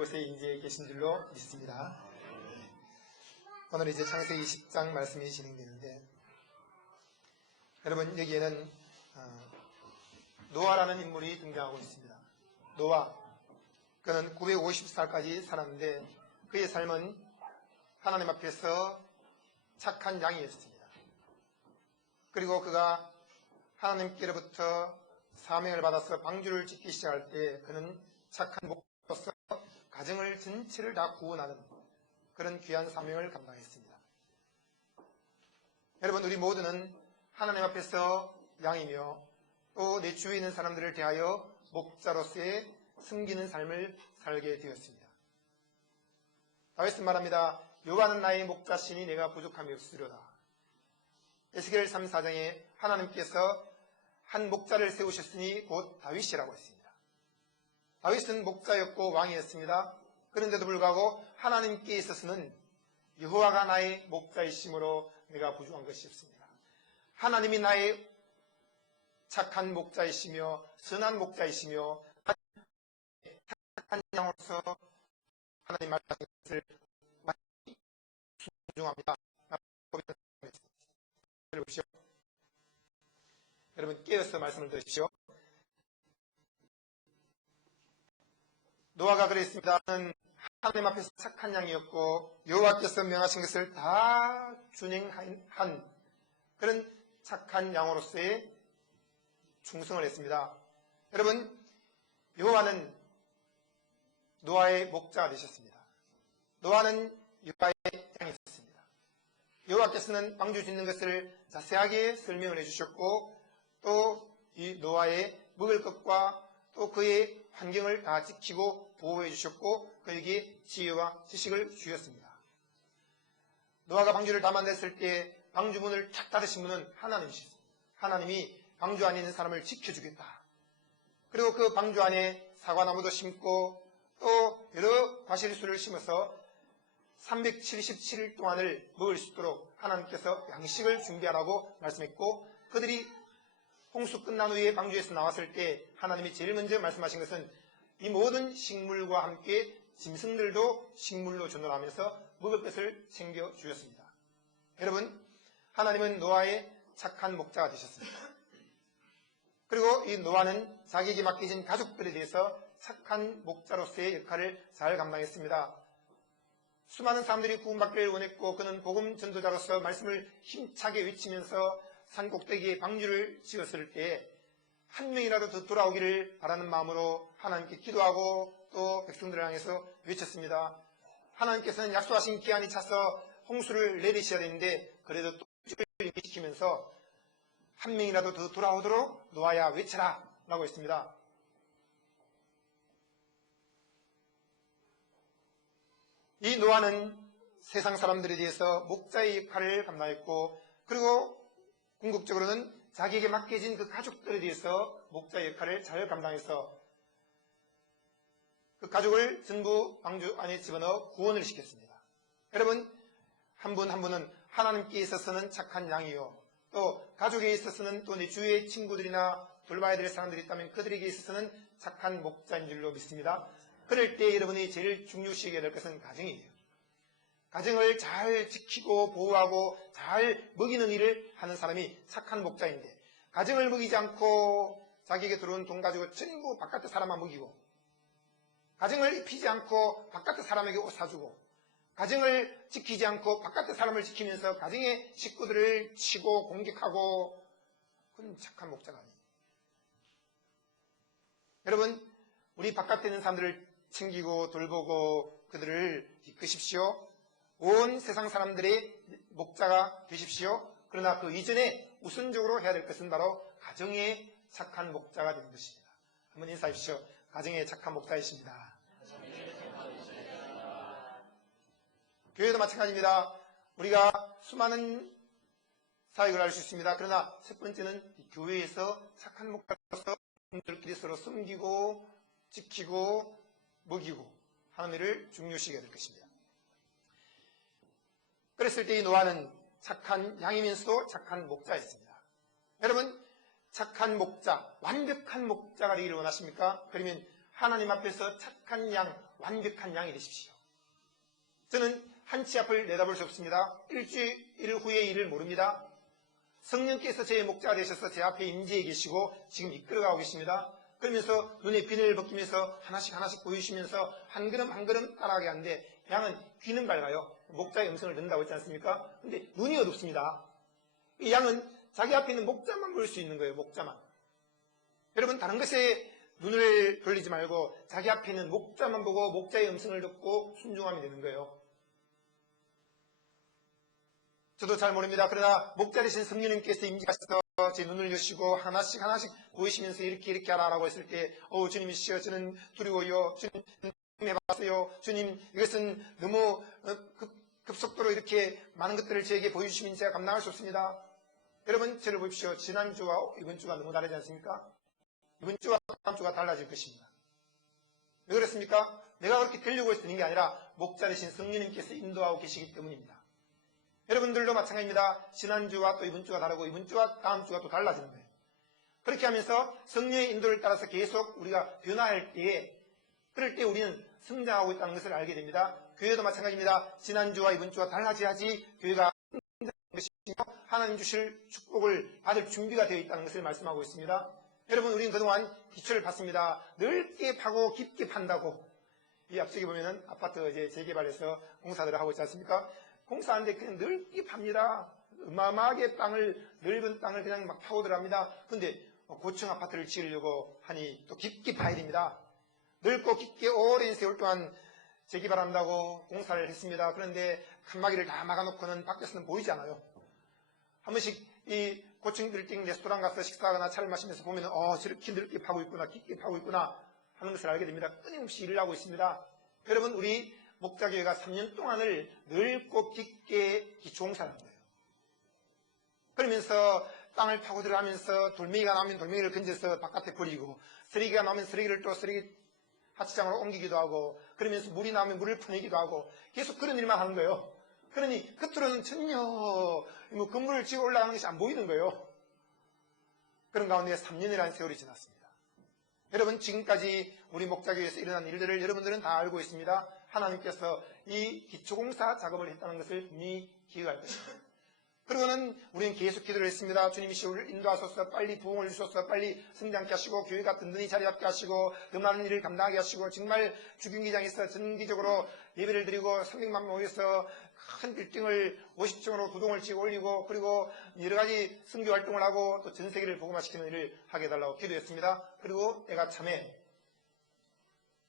그곳에 이제 계신 줄로 믿습니다. 오늘 이제 창세기 10장 말씀이 진행되는데, 여러분 여기에는 노아라는 인물이 등장하고 있습니다. 노아, 그는 950살까지 살았는데 그의 삶은 하나님 앞에서 착한 양이었습니다. 그리고 그가 하나님께로부터 사명을 받아서 방주를 짓기 시작할 때 그는 착한 목자로서 가정을 전체를 다 구원하는 그런 귀한 사명을 감당했습니다. 여러분, 우리 모두는 하나님 앞에서 양이며 또 내 주위에 있는 사람들을 대하여 목자로서의 섬기는 삶을 살게 되었습니다. 다윗은 말합니다. 여호와는 나의 목자시니 내가 부족함이 없으리로다. 에스겔 3, 4장에 하나님께서 한 목자를 세우셨으니 곧 다윗이라고 했습니다. 다윗은 목자였고 왕이었습니다. 그런데도 불구하고 하나님께 있어서는 여호와가 나의 목자이심으로 내가 부족한 것이 없습니다. 하나님이 나의 착한 목자이시며 선한 목자이시며 착한 양으로서 하나님 말씀하신 것을 많이 순종합니다. 여러분 깨어서 말씀을 들으십시오. 노아가 그랬습니다. 나는 하나님 앞에서 착한 양이었고 여호와께서 명하신 것을 다 준행한 그런 착한 양으로서의 충성을 했습니다. 여러분, 여호와는 노아의 목자가 되셨습니다. 노아는 여호와의 양이었습니다. 여호와께서는 방주 짓는 것을 자세하게 설명을 해주셨고 또 이 노아의 먹을 것과 또 그의 환경을 다 지키고 보호해 주셨고 그에게 지혜와 지식을 주셨습니다. 노아가 방주를 다 만들었을 때 방주문을 탁 닫으신 분은 하나님이셨습니다. 하나님이 방주 안에 있는 사람을 지켜주겠다. 그리고 그 방주 안에 사과나무도 심고 또 여러 과실수를 심어서 377일 동안을 먹을 수 있도록 하나님께서 양식을 준비하라고 말씀했고 그들이 홍수 끝난 후에 방주에서 나왔을 때 하나님이 제일 먼저 말씀하신 것은 이 모든 식물과 함께 짐승들도 식물로 전환하면서 먹을 것을 챙겨주셨습니다. 여러분, 하나님은 노아의 착한 목자가 되셨습니다. 그리고 이 노아는 자기에게 맡겨진 가족들에 대해서 착한 목자로서의 역할을 잘 감당했습니다. 수많은 사람들이 구원받기를 원했고 그는 복음 전도자로서 말씀을 힘차게 외치면서 산 꼭대기에 방주를 지었을 때 한 명이라도 더 돌아오기를 바라는 마음으로 하나님께 기도하고 또 백성들을 향해서 외쳤습니다. 하나님께서는 약속하신 기한이 차서 홍수를 내리셔야 되는데 그래도 또 시키면서 한 명이라도 더 돌아오도록 노아야 외쳐라 라고 했습니다. 이 노아는 세상 사람들에 대해서 목자의 역할을 감당했고 그리고 궁극적으로는 자기에게 맡겨진 그 가족들에 대해서 목자의 역할을 잘 감당해서 그 가족을 전부 방주 안에 집어넣어 구원을 시켰습니다. 여러분, 한 분 한 분은 하나님께 있어서는 착한 양이요 또 가족에 있어서는 또 내 주위의 친구들이나 돌봐야 될 사람들이 있다면 그들에게 있어서는 착한 목자인 줄로 믿습니다. 그럴 때 여러분이 제일 중요시 여겨야 될 것은 가정이에요. 가정을 잘 지키고 보호하고 잘 먹이는 일을 하는 사람이 착한 목자인데 가정을 먹이지 않고 자기에게 들어온 돈 가지고 전부 바깥의 사람만 먹이고 가정을 입히지 않고 바깥의 사람에게 옷 사주고 가정을 지키지 않고 바깥의 사람을 지키면서 가정의 식구들을 치고 공격하고 그건 착한 목자가 아니에요. 여러분, 우리 바깥에 있는 사람들을 챙기고 돌보고 그들을 이끄십시오. 온 세상 사람들의 목자가 되십시오. 그러나 그 이전에 우선적으로 해야 될 것은 바로 가정의 착한 목자가 되는 것입니다. 한번 인사하십시오. 가정의 착한 목자이십니다. 교회도 마찬가지입니다. 우리가 수많은 사역을 할 수 있습니다. 그러나 첫 번째는 교회에서 착한 목자로서 분들끼리 서로 섬기고 지키고 먹이고 하는 일을 중요시 여겨야 될 것입니다. 그랬을 때 이 노아는 착한 양이면서도 착한 목자였습니다. 여러분, 착한 목자, 완벽한 목자가 되기를 원하십니까? 그러면 하나님 앞에서 착한 양, 완벽한 양이 되십시오. 저는 한 치 앞을 내다볼 수 없습니다. 일주일 후의 일을 모릅니다. 성령께서 제 목자가 되셔서 제 앞에 임재해 계시고 지금 이끌어가고 계십니다. 그러면서 눈에 비늘을 벗기면서 하나씩 하나씩 보여주시면서 한 걸음 한 걸음 따라가게 하는데 양은 귀는 밝아요. 목자의 음성을 듣는다고 했지 않습니까? 근데 눈이 어둡습니다. 이 양은 자기 앞에 있는 목자만 볼 수 있는 거예요. 목자만. 여러분 다른 것에 눈을 돌리지 말고 자기 앞에 있는 목자만 보고 목자의 음성을 듣고 순종하면 되는 거예요. 저도 잘 모릅니다. 그러나 목자 되신 성령님께서 임재하셔서 제 눈을 여시고 하나씩 하나씩 보이시면서 이렇게 하라라고 했을 때 주님이시여 저는 두려워요. 주님 해봤어요. 주님 이것은 너무 급속도로 이렇게 많은 것들을 저에게 보여주시면 제가 감당할 수 없습니다. 여러분 저를 보십시오. 지난주와 이번 주가 너무 다르지 않습니까? 이번 주와 다음 주가 달라질 것입니다. 왜 그렇습니까? 내가 그렇게 되려고 해서 되는 게 아니라 목자 되신 성령님께서 인도하고 계시기 때문입니다. 여러분들도 마찬가지입니다. 지난주와 또 이번 주가 다르고 이번 주와 다음 주가 또 달라지는 거예요. 그렇게 하면서 성령의 인도를 따라서 계속 우리가 변화할 때에 그럴 때 우리는 성장하고 있다는 것을 알게 됩니다. 교회도 마찬가지입니다. 지난주와 이번 주가 달라져야지 교회가 성장하는 것이며 하나님 주실 축복을 받을 준비가 되어 있다는 것을 말씀하고 있습니다. 여러분 우리는 그동안 기초를 팠습니다. 넓게 파고 깊게 판다고. 이 앞쪽에 보면은 아파트 이제 재개발해서 공사들을 하고 있지 않습니까? 공사하는데 그냥 넓게 팝니다. 어마어마하게 넓은 땅을 그냥 막 파고 들어갑니다. 그런데 고층 아파트를 지으려고 하니 또 깊게 파야 됩니다. 넓고 깊게 오랜 세월 동안 재개발한다고 공사를 했습니다. 그런데 칸막이를 다 막아놓고는 밖에서는 보이지 않아요. 한 번씩 이 고층 빌딩 레스토랑 가서 식사하거나 차를 마시면서 보면 저렇게 넓게 파고 있구나, 깊게 파고 있구나 하는 것을 알게 됩니다. 끊임없이 일을 하고 있습니다. 여러분 우리 목자교회가 3년 동안을 넓고 깊게 기초공사를 한 거예요. 그러면서 땅을 파고 들어가면서 돌멩이가 나오면 돌멩이를 건져서 바깥에 버리고 쓰레기가 나오면 쓰레기를 또 쓰레기 하치장으로 옮기기도 하고 그러면서 물이 나오면 물을 퍼내기도 하고 계속 그런 일만 하는 거예요. 그러니 겉으로는 전혀 건물을 지어 올라가는 것이 안 보이는 거예요. 그런 가운데 3년이라는 세월이 지났습니다. 여러분 지금까지 우리 목자교회에서 일어난 일들을 여러분들은 다 알고 있습니다. 하나님께서 이 기초공사 작업을 했다는 것을 분명히 기억할 것입니다. 그러고는 우리는 계속 기도를 했습니다. 주님이 우리를 인도하소서, 빨리 부흥을 주소서, 빨리 성장케 하시고 교회가 든든히 자리 잡게 하시고 더 많은 일을 감당하게 하시고 정말 주경기장에서 정기적으로 예배를 드리고 300만 모여서 큰 빌딩을 50층으로 두 동을 지어 올리고 그리고 여러 가지 선교 활동을 하고 또 전 세계를 복음화시키는 일을 하게 해달라고 기도했습니다. 그리고 내가 참에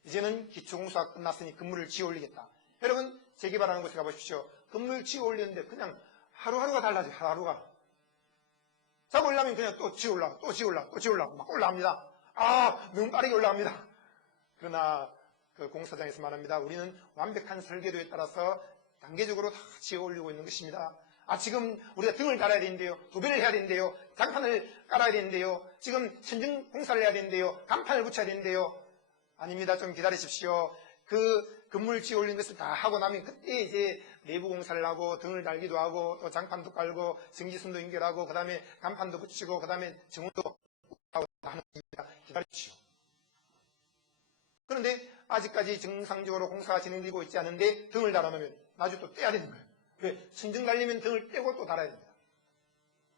이제는 기초공사가 끝났으니 건물을 지어 올리겠다. 여러분 재개발하는 곳에 가보십시오. 건물 지어 올리는데 그냥 하루하루가 달라져요. 하루하루가. 자고 올라면 그냥 또 지어 올라가고 또 지어 올라가고 또 지어 올라가고 막 올라갑니다. 너무 빠르게 올라갑니다. 그러나 그 공사장에서 말합니다. 우리는 완벽한 설계도에 따라서 단계적으로 다 지어 올리고 있는 것입니다. 지금 우리가 등을 달아야 되는데요. 도배를 해야 되는데요. 장판을 깔아야 되는데요. 지금 천정 공사를 해야 되는데요. 간판을 붙여야 되는데요. 아닙니다. 좀 기다리십시오. 그 건물 지어 올린 것을 다 하고 나면 그때 이제 내부 공사를 하고 등을 달기도 하고 또 장판도 깔고 전기선도 연결하고 그 다음에 간판도 붙이고 그 다음에 정원도 하고 하는 겁니다. 기다리십시오. 그런데 아직까지 정상적으로 공사가 진행되고 있지 않은데 등을 달아놓으면 나중에 또 떼야 되는 거예요. 왜? 천정 달리면 등을 떼고 또 달아야 됩니다.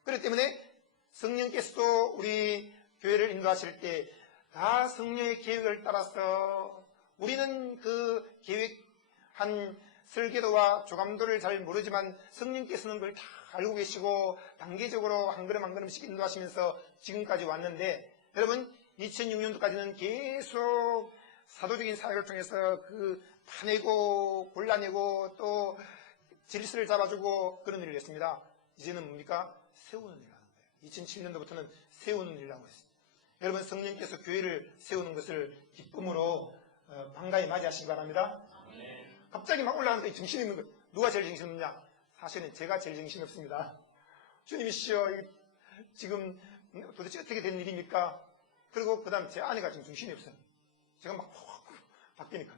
그렇기 때문에 성령께서도 우리 교회를 인도하실 때 다 성령의 계획을 따라서 우리는 그 계획한 설계도와 조감도를 잘 모르지만 성령께서는 그걸 다 알고 계시고 단계적으로 한 걸음 한 걸음씩 인도하시면서 지금까지 왔는데 여러분 2006년도까지는 계속 사도적인 사역을 통해서 그 파내고 골라내고 또 질서를 잡아주고 그런 일을 했습니다. 이제는 뭡니까? 세우는 일을 하는 거예요. 2007년도부터는 세우는 일을 하고 있습니다. 여러분 성령께서 교회를 세우는 것을 기쁨으로 반가이 맞이하시기 바랍니다. 갑자기 막 올라가는데 정신이 있는 거예요. 누가 제일 정신없냐? 사실은 제가 제일 정신이 없습니다. 주님이시여 지금 도대체 어떻게 된 일입니까? 그리고 그 다음 제 아내가 지금 정신이 없어요. 제가 막 바뀌니까.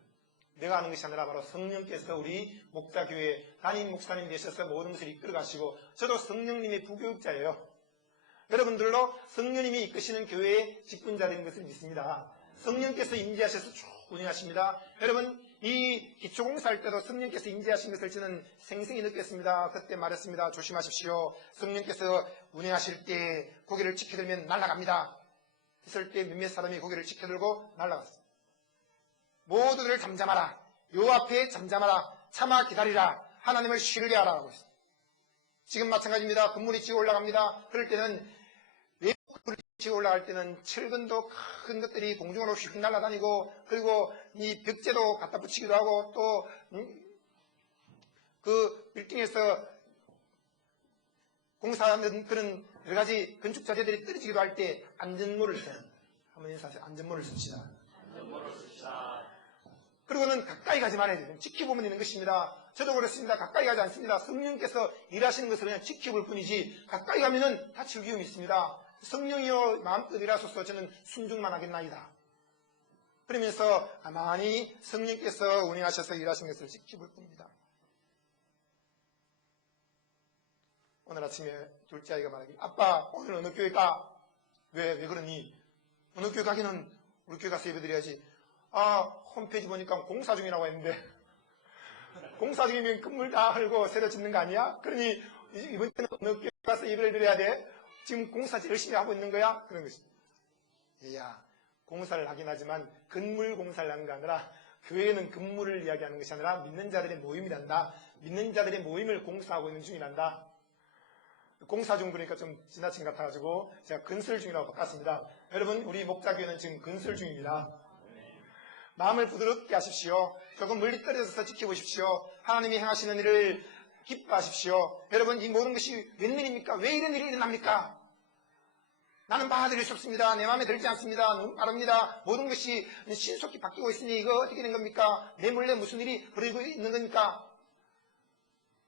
내가 아는 것이 아니라 바로 성령께서 우리 목자교회 담임 목사님 되셔서 모든 것을 이끌어 가시고 저도 성령님의 부교육자예요. 여러분들로 성령님이 이끄시는 교회의 직분자 되는 것을 믿습니다. 성령께서 임재하셔서 쭉 운행하십니다. 여러분 이 기초공사할 때도 성령께서 인지하신 것을 저는 생생히 느꼈습니다. 그때 말했습니다. 조심하십시오. 성령께서 운행하실 때 고개를 치켜들면 날아갑니다. 했을 때 몇몇 사람이 고개를 치켜들고 날아갔어요. 모두들 잠잠하라. 요 앞에 잠잠하라. 참아 기다리라. 하나님을 신뢰하라 하고 있어요. 지금 마찬가지입니다. 건물이 지어 올라갑니다. 그럴 때는 건물이 지어 올라갈 때는 철근도 큰 것들이 공중으로 휙 날아다니고, 그리고 이 벽제도 갖다 붙이기도 하고, 또 그 빌딩에서 공사하는 그런 여러 가지 건축 자재들이 떨어지기도 할 때 안전모를 써요. 한번 인사하세요. 안전모를 씁시다. 그리고는 가까이 가지 말아야 돼요. 지켜보면 되는 것입니다. 저도 그렇습니다. 가까이 가지 않습니다. 성령께서 일하시는 것을 그냥 지켜볼 뿐이지 가까이 가면은 다칠 위험이 있습니다. 성령이여 마음껏 일하소서 저는 순종만 하겠나이다. 그러면서 가만히 성령께서 운행하셔서 일하시는 것을 지켜볼 뿐입니다. 오늘 아침에 둘째 아이가 말하길, 아빠 오늘 어느 교회 가? 왜 그러니? 어느 교회 가기는 우리 교회 가서 예배드려야지. 아, 홈페이지 보니까 공사 중이라고 했는데 공사 중이면 건물 다 헐고 새로 짓는 거 아니야? 그러니 이번 때는 어느 교회 가서 예배를 드려야 돼? 지금 공사 열심히 하고 있는 거야? 그런 것입니다. 얘야, 공사를 하긴 하지만 건물 공사를 하는 게 아니라 교회는 건물을 이야기하는 것이 아니라 믿는 자들의 모임이란다. 믿는 자들의 모임을 공사하고 있는 중이란다. 공사 중 그러니까 좀 지나친 것 같아가지고 제가 건설 중이라고 바꿨습니다. 여러분, 우리 목자교회는 지금 건설 중입니다. 마음을 부드럽게 하십시오. 조금 멀리 떨어져서 지켜보십시오. 하나님이 행하시는 일을 기뻐하십시오. 여러분, 이 모든 것이 웬일입니까? 왜 이런 일이 일어납니까? 나는 받아들일 수 없습니다. 내 마음에 들지 않습니다. 너무 빠릅니다. 모든 것이 신속히 바뀌고 있으니 이거 어떻게 된 겁니까? 내 몰래 무슨 일이 벌어지고 있는 겁니까?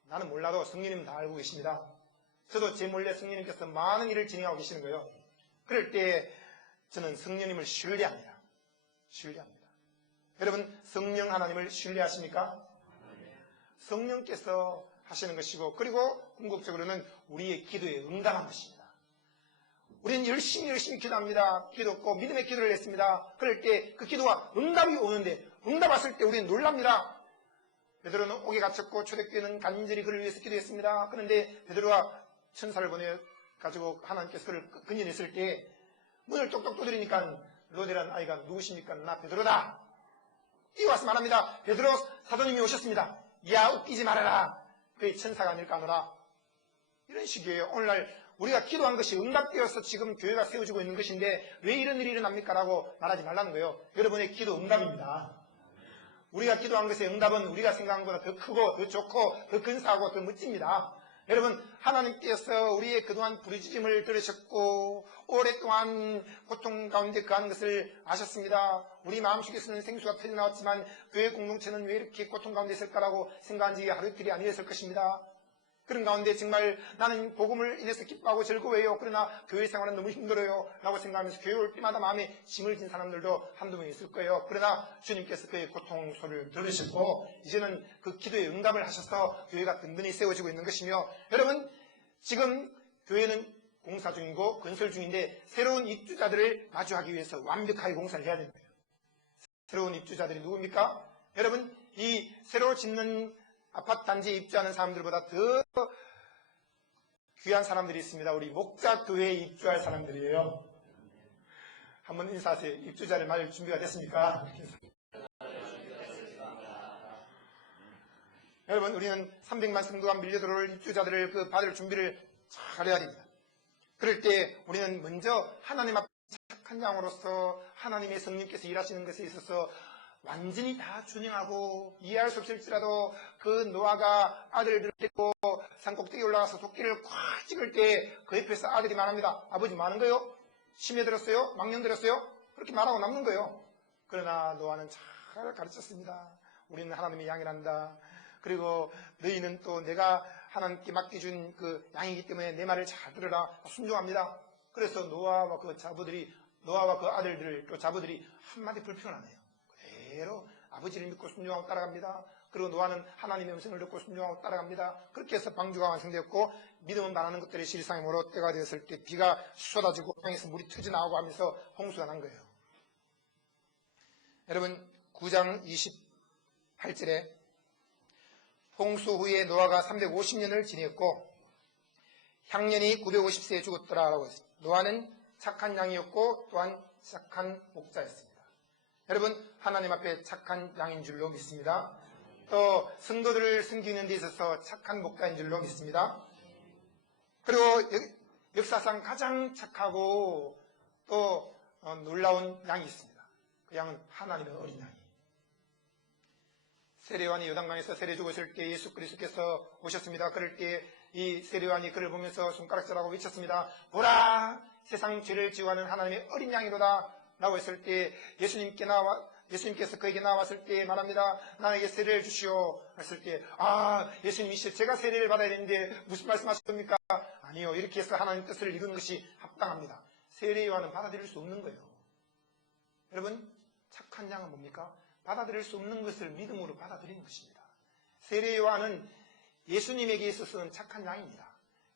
나는 몰라도 성령님 다 알고 계십니다. 저도 제 몰래 성령님께서 많은 일을 진행하고 계시는 거예요. 그럴 때 저는 성령님을 신뢰합니다. 신뢰합니다. 여러분, 성령 하나님을 신뢰하십니까? 성령께서 하시는 것이고, 그리고 궁극적으로는 우리의 기도에 응답한 것입니다. 우리는 열심히 기도합니다. 기도 꼭 믿음의 기도를 했습니다. 그럴 때 그 기도가 응답이 오는데, 응답 왔을 때 우리는 놀랍니다. 베드로는 옥에 갇혔고 초대교회는 간절히 그를 위해서 기도했습니다. 그런데 베드로가 천사를 보내가지고 하나님께서 그를 건져냈을 때 문을 똑똑 두드리니까 로데라는 아이가 누구십니까? 나 베드로다. 뛰어와서 말합니다. 베드로 사도님이 오셨습니다. 야, 웃기지 말아라. 그의 천사가 아닐까 하노라. 이런 식이에요. 오늘날 우리가 기도한 것이 응답되어서 지금 교회가 세워지고 있는 것인데 왜 이런 일이 일어납니까? 라고 말하지 말라는 거예요. 여러분의 기도 응답입니다. 우리가 기도한 것의 응답은 우리가 생각한 것보다 더 크고 더 좋고 더 근사하고 더 멋집니다. 여러분, 하나님께서 우리의 그동안 부르짖음을 들으셨고 오랫동안 고통 가운데 거하는 것을 아셨습니다. 우리 마음속에서는 생수가 터져나왔지만 교회 공동체는 왜 이렇게 고통 가운데 있을까라고 생각한 지 하루 이틀이 아니었을 것입니다. 그런 가운데 정말 나는 복음을 인해서 기뻐하고 즐거워해요. 그러나 교회 생활은 너무 힘들어요. 라고 생각하면서 교회 올 때마다 마음에 짐을 진 사람들도 한두 명 있을 거예요. 그러나 주님께서 그의 고통 소리를 들으셨고 이제는 그 기도에 응답을 하셔서 교회가 든든히 세워지고 있는 것이며, 여러분, 지금 교회는 공사 중이고 건설 중인데 새로운 입주자들을 마주하기 위해서 완벽하게 공사를 해야 됩니다. 새로운 입주자들이 누굽니까? 여러분, 이 새로 짓는 아파트 단지에 입주하는 사람들보다 더 귀한 사람들이 있습니다. 우리 목자교회에 입주할 사람들이에요. 한번 인사하세요. 입주자를 맞을 준비가 됐습니까? 여러분, 우리는 300만 성도가 밀려 들어올 입주자들을 받을 준비를 잘 해야 됩니다. 그럴 때 우리는 먼저 하나님 앞에 착한 양으로서 하나님의 성령께서 일하시는 것에 있어서 완전히 다 준행하고 이해할 수 없을지라도 그 노아가 아들들을 데리고 산꼭대기에 올라가서 도끼를 꽉 찍을 때 그 옆에서 아들이 말합니다. 아버지 뭐 하는 거요? 심해 들었어요? 망령 들었어요? 그렇게 말하고 남는 거예요. 그러나 노아는 잘 가르쳤습니다. 우리는 하나님의 양이란다. 그리고 너희는 또 내가 하나님께 맡겨준 그 양이기 때문에 내 말을 잘 들으라. 순종합니다. 그래서 노아와 그 아들들 또 자부들이 한마디 불평을 안 해요. 그대로 아버지를 믿고 순종하고 따라갑니다. 그리고 노아는 하나님의 음성을 듣고 순종하고 따라갑니다. 그렇게 해서 방주가 완성되었고 믿음은 말하는 것들이 실상으로 때가 되었을 때 비가 쏟아지고 땅에서 물이 터져나오고 하면서 홍수가 난 거예요. 여러분, 9장 8절에 홍수 후에 노아가 350년을 지냈고 향년이 950세에 죽었더라라고 했습니다. 노아는 착한 양이었고 또한 착한 목자였습니다. 여러분, 하나님 앞에 착한 양인 줄로 믿습니다. 또 성도들을 섬기는 데 있어서 착한 목자인 줄로 믿습니다. 그리고 역사상 가장 착하고 또 놀라운 양이 있습니다. 그 양은 하나님의 어린 양이. 세례요한이 요단강에서 세례 주고 있을 때 예수 그리스도께서 오셨습니다. 그럴 때 이 세례요한이 그를 보면서 손가락질하고 외쳤습니다. 보라! 세상 죄를 지우하는 하나님의 어린 양이로다 라고 했을 때 예수님께서 그에게 나왔을 때 말합니다. 나에게 세례를 주시오 했을 때 예수님이시여 제가 세례를 받아야 되는데 무슨 말씀하실 겁니까? 아니요. 이렇게 해서 하나님 뜻을 이루는 것이 합당합니다. 세례요한은 받아들일 수 없는 거예요. 여러분, 착한 양은 뭡니까? 받아들일 수 없는 것을 믿음으로 받아들이는 것입니다. 세례요한은 예수님에게 있어서는 착한 양입니다.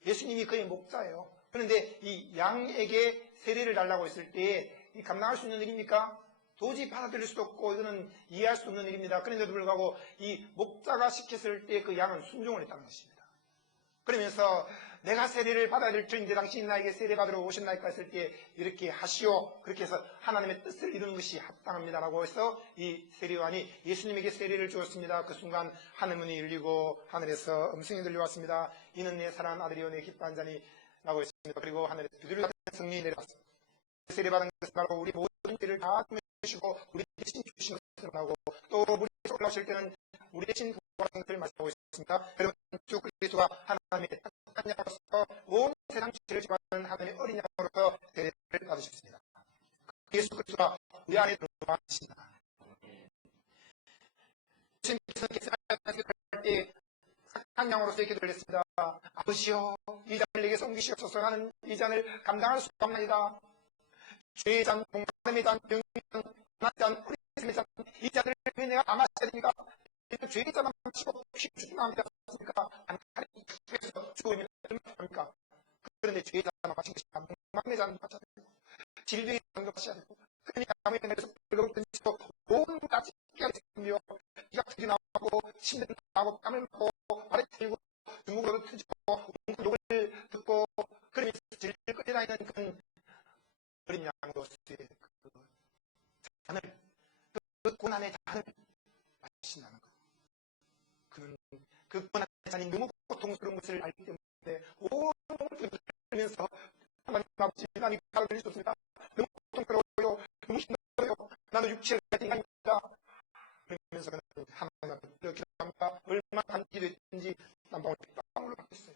예수님이 그의 목자예요. 그런데 이 양에게 세례를 달라고 했을 때 감당할 수 있는 일입니까? 도저히 받아들일 수도 없고 이거는 이해할 수 없는 일입니다. 그런데도 불구하고 이 목자가 시켰을 때 그 양은 순종을 했다는 것입니다. 그러면서 내가 세례를 받아야 될 터인데 당신이 나에게 세례 받으러 오셨나이까 했을 때 이렇게 하시오. 그렇게 해서 하나님의 뜻을 이루는 것이 합당합니다라고 해서 이 세례요한이 예수님에게 세례를 주었습니다. 그 순간 하늘문이 열리고 하늘에서 음성이 들려왔습니다. 이는 내 사랑하는 아들이요 내 기뻐한 자니 라고 했습니다. 그리고 하늘에서 비둘기 같은 성령이 내려왔습니다. 세례 받은 것은 바로 우리 모든 죄를 다 주시고 우리 대신 주신 것을 하고 또 물에서 올라오실 때는 우리 대신 구원하는 것을 말씀하고 있습니다. 여러분, 주 그리스도가 하나님의 착한 양으로서 온 세상 죄를 지우하는 하나님의 어린 양으로서 세례를 받으셨습니다. 예수 그리스도가 우리 안에 들어와 계십니다. 예수님께서 겟세마네 할 때 착한 양으로서 기도를 했습니다. 아버지여, 이 잔을 내게 옮기시옵소서. 하는 이 잔을 감당할 수 없나이다. 죄의 잔, 공감의 잔, 병의 잔, 하나의 잔, 어리석음의 잔, 이 잔을 왜 내가 다 마셔야 됩니까? 죄의 잔만 마시고 죽지 않습니까? 안칼에 죽여서 죽으면 얼마입니까? 그런데 죄의 잔만 마신 것이 아니라 공감의 잔을 마셔야 되고 질병의 잔도 마셔야 되고 그러니까 아무리 내려서 불을 던지고 온갖 끼가 생기며 기가 터지 나오고 침대를 나오고 땀을 맞고 발에 틀고 중국어를 터지고 욕을 듣고 그러면서 질질 끌려다니는 그런 어린 양으로서의 그 잔을, 그 고난의 잔을 마신다는 것. 그는 그 고난의 잔이 너무 고통스러운 것을 알기 때문에 온 몸을 들면서 하나님 아버지, 나는 받아들일 수 없습니다. 너무 고통스러워요. 너무 힘들어요. 나는 육체를 가진 인간입니다. 그러면서 그는 하나님 앞에 기도합니다. 얼마나 간기도했든지 남방울 빗방울로 바뀌었어요.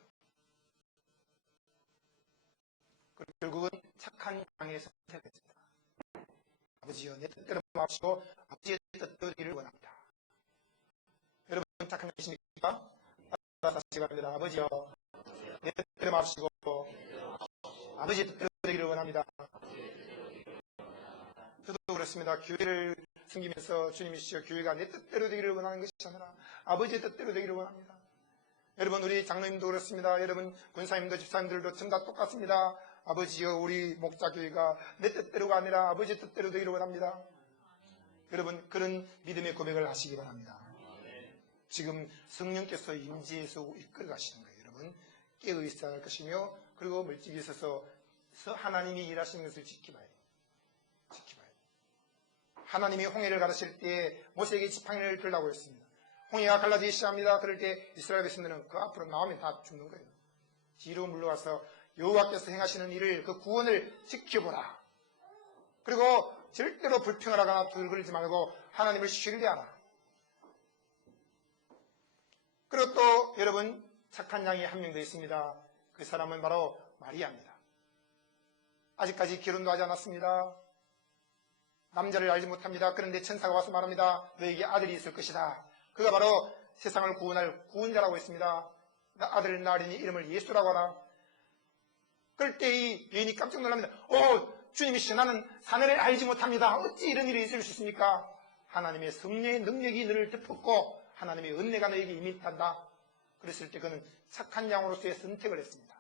결국은 착한 양의 선택했습니다. 아버지여, 내 뜻대로 마시고 아버지의 뜻대로 되기를 원합니다. 여러분, 착한 양이십니까? 따라하시기 바랍니다. 아버지여, 내 뜻대로 마시고 아버지의 뜻대로 되기를 원합니다. 저도 그렇습니다. 교회를 섬기면서 주님이시여, 교회가 내 뜻대로 되기를 원하는 것이 아니라 아버지의 뜻대로 되기를 원합니다. 여러분, 우리 장로님도 그렇습니다. 여러분, 군사님도 집사님들도 전부 다 똑같습니다. 아버지여, 우리 목자교회가 내 뜻대로가 아니라 아버지의 뜻대로 되기를 원합니다. 여러분, 그런 믿음의 고백을 하시기 바랍니다. 지금 성령께서 임재해서 이끌어 가시는 거예요. 여러분, 깨어 있어야 할 것이며, 그리고 멀찍이 있어서 하나님이 일하시는 것을 지켜봐야 돼요. 하나님이 홍해를 가르칠 때 모세에게 지팡이를 들라고 했습니다. 홍해가 갈라지기 시작합니다. 그럴 때 이스라엘 백성들은 그 앞으로 나오면 다 죽는 거예요. 뒤로 물러가서 여호와께서 행하시는 일을, 그 구원을 지켜보라. 그리고 절대로 불평을 하거나 두들거리지 말고 하나님을 신뢰하라. 그리고 또 여러분, 착한 양이 한 명 더 있습니다. 그 사람은 바로 마리아입니다. 아직까지 결혼도 하지 않았습니다. 남자를 알지 못합니다. 그런데 천사가 와서 말합니다. 너에게 아들이 있을 것이다. 그가 바로 세상을 구원할 구원자라고 했습니다. 아들을 낳으리니 이름을 예수라고 하라. 그럴 때 이 여인이 깜짝 놀랍니다. 주님이시여, 나는 사내를 알지 못합니다. 어찌 이런 일이 있을 수 있습니까? 하나님의 성령의 능력이 너를 덮었고 하나님의 은혜가 너에게 임했단다. 그랬을 때 그는 착한 양으로서의 선택을 했습니다.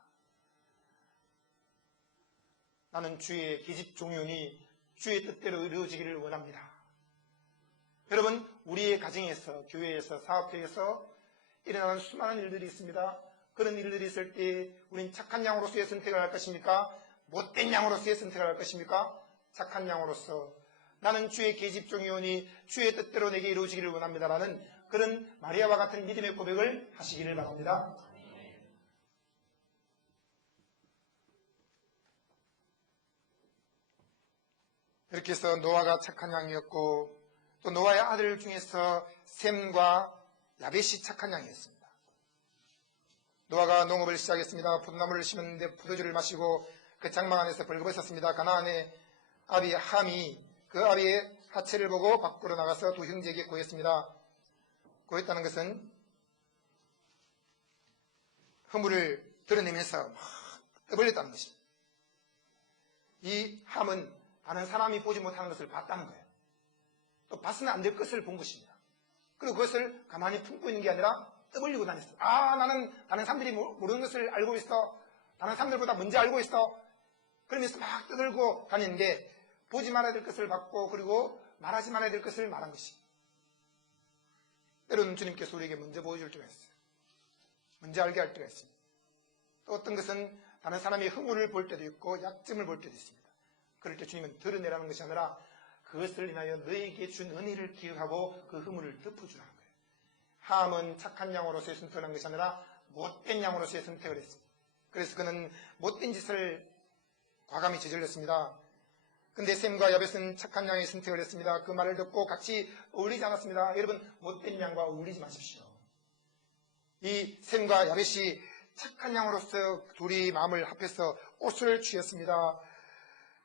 나는 주의 계집 종용이 주의 뜻대로 이루어지기를 원합니다. 여러분, 우리의 가정에서, 교회에서, 사업회에서 일어나는 수많은 일들이 있습니다. 그런 일들이 있을 때 우린 착한 양으로서의 선택을 할 것입니까? 못된 양으로서의 선택을 할 것입니까? 착한 양으로서 나는 주의 계집종이오니 주의 뜻대로 내게 이루어지기를 원합니다라는 그런 마리아와 같은 믿음의 고백을 하시기를 바랍니다. 이렇게 해서 노아가 착한 양이었고 또 노아의 아들 중에서 셈과 야벳이 착한 양이었습니다. 노아가 농업을 시작했습니다. 포도나무를 심었는데 포도주를 마시고 그 장막 안에서 벌거벗었습니다. 가나안의 아비 함이 그 아비의 하체를 보고 밖으로 나가서 두 형제에게 고했습니다. 고했다는 것은 허물을 드러내면서 막 떠벌렸다는 것입니다. 이 함은 다른 사람이 보지 못하는 것을 봤다는 거예요. 또 봐서는 안 될 것을 본 것입니다. 그리고 그것을 가만히 품고 있는 게 아니라 떠벌리고 다녔어요. 나는 다른 사람들이 모르는 것을 알고 있어. 다른 사람들보다 먼저 알고 있어. 그러면서 막 떠들고 다니는데 보지 말아야 될 것을 봤고 그리고 말하지 말아야 될 것을 말한 것입니다. 때로는 주님께서 우리에게 먼저 보여줄 때가 있어요. 먼저 알게 할 때가 있습니다. 또 어떤 것은 다른 사람이 허물을 볼 때도 있고 약점을 볼 때도 있습니다. 그럴 때 주님은 드러내라는 것이 아니라 그것을 인하여 너에게 준 은혜를 기억하고 그 허물을 덮어주라는 거예요. 함은 착한 양으로서의 선택을 한 것이 아니라 못된 양으로서의 선택을 했습니다. 그래서 그는 못된 짓을 과감히 저질렀습니다. 근데 셈과 야벳은 착한 양의 선택을 했습니다. 그 말을 듣고 같이 어울리지 않았습니다. 여러분, 못된 양과 어울리지 마십시오. 이 셈과 야벳이 착한 양으로서 둘이 마음을 합해서 옷을 취했습니다.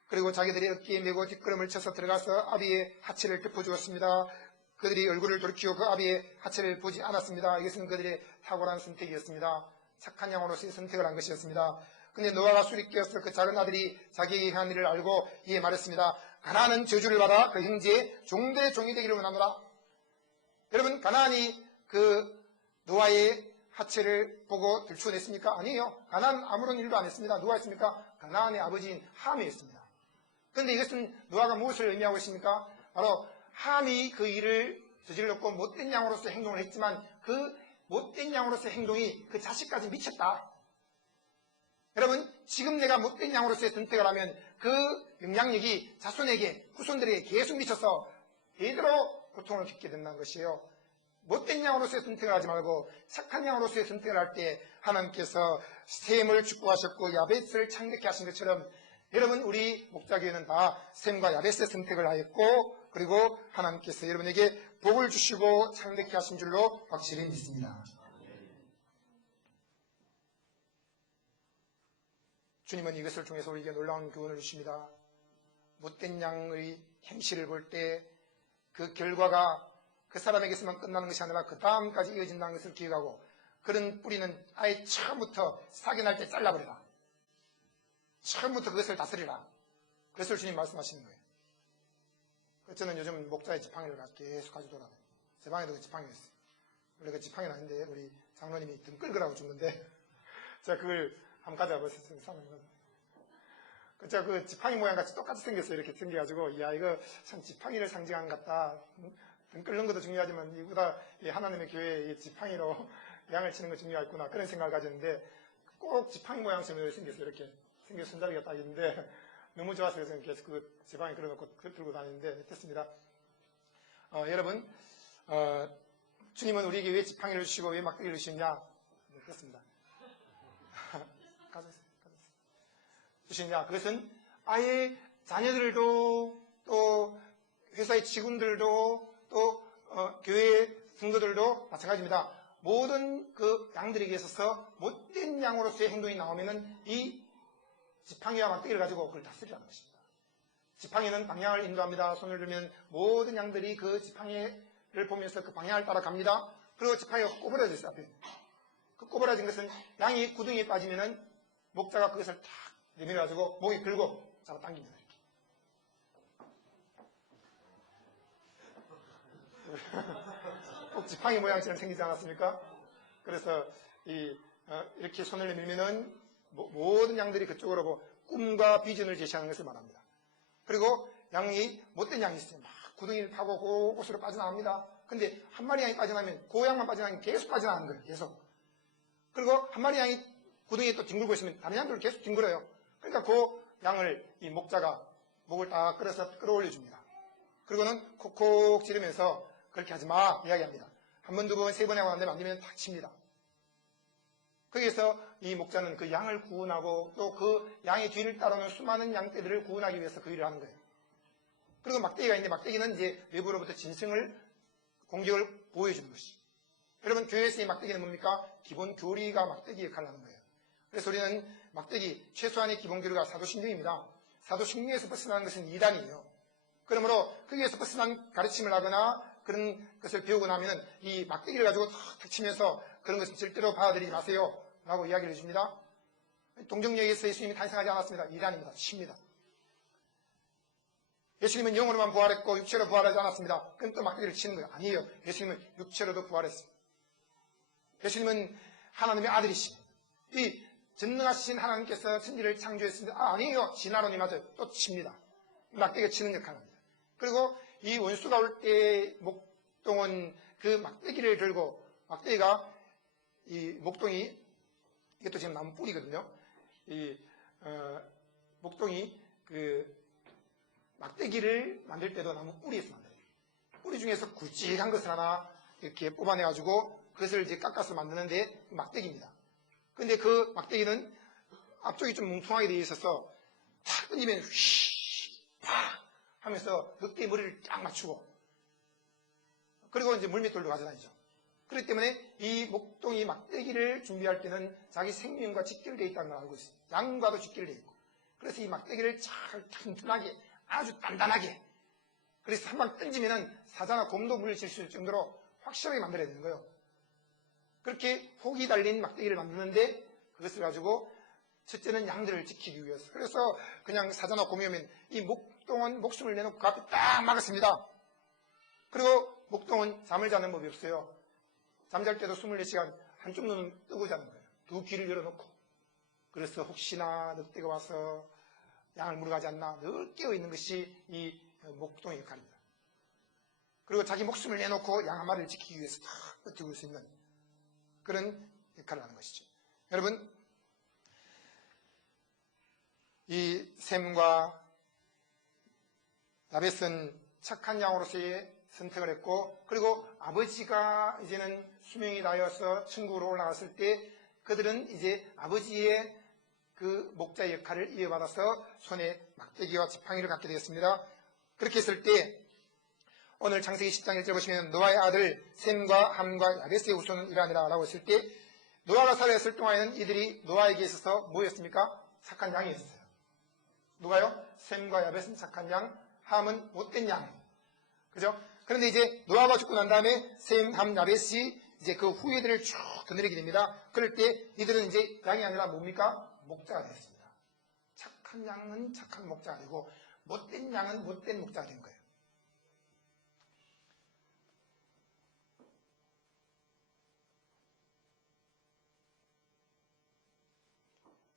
그리고 자기들이 어깨에 메고 뒷걸음을 쳐서 들어가서 아비의 하체를 덮어주었습니다. 그들이 얼굴을 돌이키고 그 아비의 하체를 보지 않았습니다. 이것은 그들의 탁월한 선택이었습니다. 착한 양으로서의 선택을 한 것이었습니다. 근데 노아가 술이 깨어서 그 작은 아들이 자기의 한 일을 알고 이에 말했습니다. 가나안은 저주를 받아 그 형제의 종대의 종이 되기를 원하노라. 여러분, 가나안이 그 노아의 하체를 보고 들추어냈습니까? 아니에요. 가나안은 아무런 일도 안 했습니다. 누가 했습니까? 가나안의 아버지인 함이었습니다. 그런데 이것은 노아가 무엇을 의미하고 있습니까? 바로 함이 그 일을 저질렀고 못된 양으로서 행동을 했지만 그 못된 양으로서의 행동이 그 자식까지 미쳤다. 여러분, 지금 내가 못된 양으로서의 선택을 하면 그 영향력이 자손에게, 후손들에게 계속 미쳐서 대대로 고통을 겪게 된다는 것이에요. 못된 양으로서의 선택을 하지 말고 착한 양으로서의 선택을 할 때 하나님께서 셈을 축복하셨고 야벳을 창대케 하신 것처럼 여러분, 우리 목자교회는 다 셈과 야벳의 선택을 하였고 그리고 하나님께서 여러분에게 복을 주시고 창대케 하신 줄로 확실히 믿습니다. 주님은 이것을 통해서 우리에게 놀라운 교훈을 주십니다. 못된 양의 행실을 볼 때 그 결과가 그 사람에게서만 끝나는 것이 아니라 그 다음까지 이어진다는 것을 기억하고 그런 뿌리는 아예 처음부터 사기 날 때 잘라버려라. 처음부터 그것을 다스리라. 그것을 주님 말씀하시는 거예요. 저는 요즘 목자의 지팡이를 계속 가지고 돌아다녀요. 제 방에도 그 지팡이가 있어요. 원래 그 지팡이는 아닌데 우리 장로님이 등 끌으라고 줬는데 제가 그걸 한번 가져와봤어요. 제가 그 지팡이 모양 같이 똑같이 생겼어요. 이렇게 생겨가지고 이야 이거 참 지팡이를 상징하는 것 같다. 등 끓는 것도 중요하지만 이보다 하나님의 교회에 지팡이로 양을 치는 거 중요하구나 그런 생각을 가졌는데 꼭 지팡이 모양처럼 생겼어요. 이렇게 생겨 손잡이가 딱 있는데 너무 좋아서 그래서 계속 그 지팡이 걸어놓고 들고 다니는데 됐습니다. 여러분 주님은 우리에게 왜 지팡이를 주시고 왜 막대기를 주시냐? 네, 그렇습니다. 주시냐? 그것은 아예 자녀들도 또 회사의 직원들도 또 교회 성도들도 마찬가지입니다. 모든 그 양들에게 있어서 못된 양으로서의 행동이 나오면은 이 지팡이와 막대기를 가지고 그걸 다스리라는 것입니다. 지팡이는 방향을 인도합니다. 손을 들면 모든 양들이 그 지팡이를 보면서 그 방향을 따라 갑니다. 그리고 지팡이가 꼬부라져 있어요. 앞에. 그 꼬부라진 것은 양이 구덩이에 빠지면은 목자가 그것을 탁 내밀어가지고 목이 긁고 잡아당깁니다. 꼭 지팡이 모양처럼 생기지 않았습니까? 그래서 이렇게 손을 내밀면은 모든 양들이 그쪽으로 보고 꿈과 비전을 제시하는 것을 말합니다. 그리고 양이 못된 양이 있어요. 막 구덩이를 파고 곳으로 빠져나갑니다. 근데 한 마리 양이 빠져나면 그 양만 빠져나가면 계속 빠져나가는 거예요. 계속. 그리고 한 마리 양이 구덩이에 또 뒹굴고 있으면 다른 양들을 계속 뒹굴어요. 그러니까 그 양을 이 목자가 목을 딱 끌어서 끌어올려줍니다. 그리고는 콕콕 지르면서 그렇게 하지 마 이야기합니다. 한 번, 두 번, 세 번 하고 안 되면 다 칩니다. 거기에서 이 목자는 그 양을 구원하고 또 그 양의 뒤를 따르는 수많은 양떼들을 구원하기 위해서 그 일을 하는 거예요. 그리고 막대기가 있는데 막대기는 이제 외부로부터 진승을 공격을 보호해주는 것이. 여러분 교회에서 이 막대기는 뭡니까? 기본 교리가 막대기 역할을 하는 거예요. 그래서 우리는 막대기 최소한의 기본 교리가 사도신경입니다. 사도신경에서 벗어나는 것은 이단이에요. 그러므로 거기에서 벗어난 가르침을 하거나 그런 것을 배우고 나면 이 막대기를 가지고 탁 치면서 그런 것을 절대로 받아들이지 마세요 라고 이야기를 해줍니다. 동정역에서 예수님이 탄생하지 않았습니다. 이단입니다. 쉽니다. 예수님은 영으로만 부활했고 육체로 부활하지 않았습니다. 그럼 또 막대기를 치는 거예요. 아니에요. 예수님은 육체로도 부활했어요. 예수님은 하나님의 아들이십니다. 이 전능하신 하나님께서 천지를 창조했습니다. 아니에요. 진화론이 맞아요. 또 칩니다. 막대기가 치는 역할을 합니다. 그리고 이 원수가 올 때 목동은 그 막대기를 들고 막대기가 이 목동이 이것도 지금 나무 뿌리거든요. 이 목동이 그 막대기를 만들 때도 나무 뿌리에서 만들어요. 뿌리 중에서 굵직한 것을 하나 이렇게 뽑아내가지고 그것을 이제 깎아서 만드는데 막대기입니다. 근데 그 막대기는 앞쪽이 좀 뭉퉁하게 되어 있어서 탁 던지면 휘, 팍 하면서 늑대의 머리를 딱 맞추고 그리고 이제 물맷돌도 가져다니죠. 그렇기 때문에 이 목동이 막대기를 준비할 때는 자기 생명과 직결되어 있다는 걸 알고 있어요. 양과도 직결되어 있고. 그래서 이 막대기를 잘 튼튼하게 아주 단단하게 그래서 한 방 던지면은 사자나 곰도 물리칠 수 있을 정도로 확실하게 만들어야 되는 거예요. 그렇게 혹이 달린 막대기를 만드는데 그것을 가지고 첫째는 양들을 지키기 위해서 그래서 그냥 사자나 곰이 오면 이 목동은 목숨을 내놓고 그 앞에 딱 막았습니다. 그리고 목동은 잠을 자는 법이 없어요. 잠잘 때도 24시간 한쪽 눈은 뜨고 자는 거예요. 두 귀를 열어놓고. 그래서 혹시나 늑대가 와서 양을 물어가지 않나 늘 깨어있는 것이 이 목동의 역할입니다. 그리고 자기 목숨을 내놓고 양 한 마리를 지키기 위해서 다 버티고 수 있는 그런 역할을 하는 것이죠. 여러분 이 셈과 야벳은 착한 양으로서의 선택을 했고 그리고 아버지가 이제는 수명이 다하여서 천국으로 올라갔을 때 그들은 이제 아버지의 그 목자의 역할을 이어받아서 손에 막대기와 지팡이를 갖게 되었습니다. 그렇게 했을 때 오늘 창세기 10장 1절 보시면 노아의 아들 셈과 함과 야벳의 후손은 이러하니라 라고 했을 때 노아가 살아있을 동안에는 이들이 노아에게 있어서 뭐였습니까? 착한 양이었어요. 누가요? 셈과 야벳은 착한 양, 함은 못된 양. 그죠? 그런데 이제 노아가 죽고 난 다음에 셈, 함, 야벳이 이제 그 후예들을 쭉 거느리게 됩니다. 그럴 때 이들은 이제 양이 아니라 뭡니까? 목자가 되었습니다. 착한 양은 착한 목자가 되고 못된 양은 못된 목자가 된 거예요.